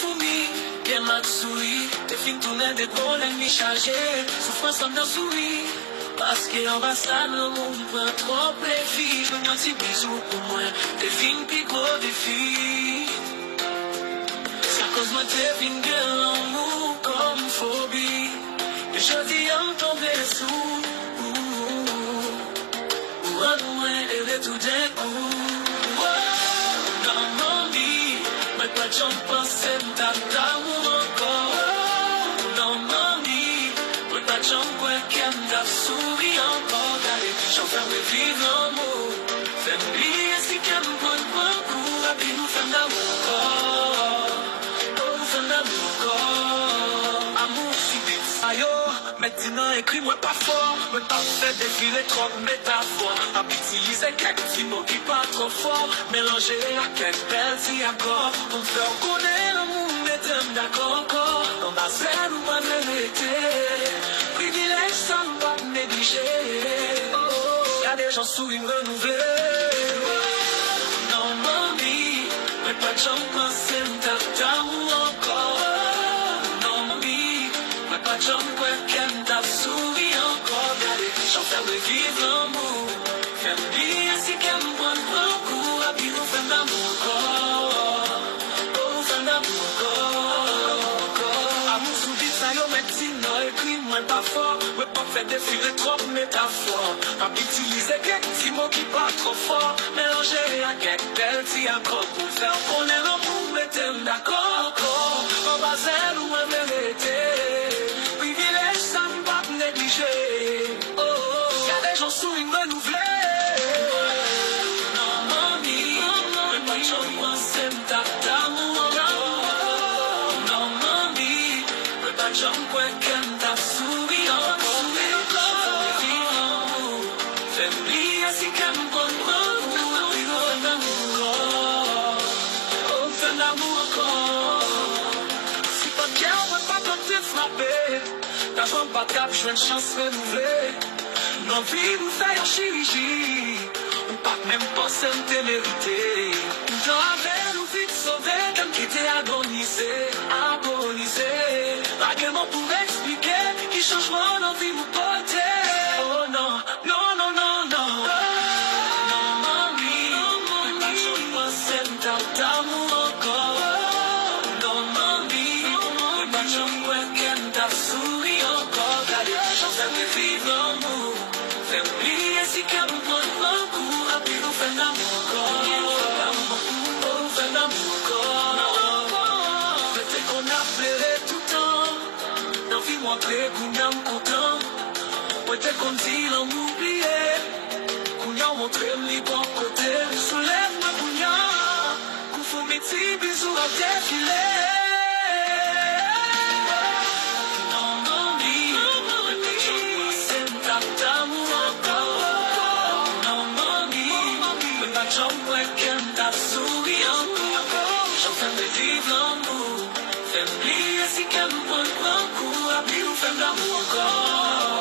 fourmi, bien mat souris. Te fin tourner des bons ennemis chargés. Souffrance en dans souris. Parce que l'ambassade, le monde prend trop les filles. Je me un petit bisou pour moi. Te fin plus gros défi. C'est à cause de moi, te fin gueule l'amour comme phobie. Et je dis en tomber sous. Ou à loin et le tout d'un coup. Dans mon lit, mais pas de gens penser d'amour encore. Dans mon lit, mais pas de gens qu'elle m'a souri encore. J'en fais vivre l'amour. Fais-moi si qu'elle me prend beaucoup. Et puis nous faisons d'amour encore. Nous faisons d'amour encore. Amour subit. Aïe, maintenant écris-moi pas fort. Mais pas fait défiler trop de métaphores. A utiliser quelques mots qui pas trop fort. Mélanger à quelques belles si accords. On fait reconnaître l'amour, mais t'aimes d'accord encore. Dans ma scène ou ma vérité. Privilège sans pas négliger. Y'a des gens sous une renouvelée. Non, mamie, mais pas de gens pensent d'amour encore. Non, mamie, mais pas de gens qu'elle t'a souri encore. Y'a des gens faire de vivre l'amour. Fais-moi si qu'elle me prend beaucoup. Et puis nous faisons d'amour encore. Nous faisons d'amour encore. Amour sous dit ça, yo, maintenant écris-moi pas fort. Ouais, pas fait défiler trop de métaphores. Pas utiliser quelques mots qui parlent trop fort. Mélanger à quelques belles si accords. Pour faire connaître l'amour, mais t'aimes d'accord encore. En basel ou en vérité. Privilège, ça ne va pas négliger. Oh, oh, y'a des gens sous une renouvelée. Non, mamie, mais pas de gens pensent d'amour encore. Non, mamie, mais pas de gens qu'elle t'a souri encore. Fais-moi si qu'elle me prend beaucoup. Oui, on fait d'amour encore. On fait d'amour encore. Si pas de guerre, on va pas tenter de frapper. Ta jambe pas cap, je veux une chance renouvelée. L'envie nous fait en chirurgie. On pas même penser à te mériter. Nous avons nous vite sauver comme qui t'est agonisé. Agonisé. Argument pour expliquer qui changement d'envie nous porter. Oh non, non, non, non, non. Non, mamie, mais pas de gens pensent d'amour encore. Non, mamie, mais pas de gens qu'elle t'a souri encore. Car les gens savent vivre l'amour. Fais-moi si qu'elle me prend beaucoup. Et puis nous faisons d'amour encore. Nous faisons d'amour encore. Peut-être qu'on a pleuré tout le temps. L'envie montrer qu'on est content. Peut-être qu'on dit l'on oublié. Qu'on a montré les bons côtés. Soulève-moi qu'on y a. Qu'on faut mes petits bisous à défiler. Non, mamie, mais pas de gens pensent d'amour encore. Non, mamie, mais pas de gens qu'elle t'a souri encore. J'en fais de vivre l'amour. Fais-moi si qu'elle me prend beaucoup. Et puis nous faisons d'amour encore.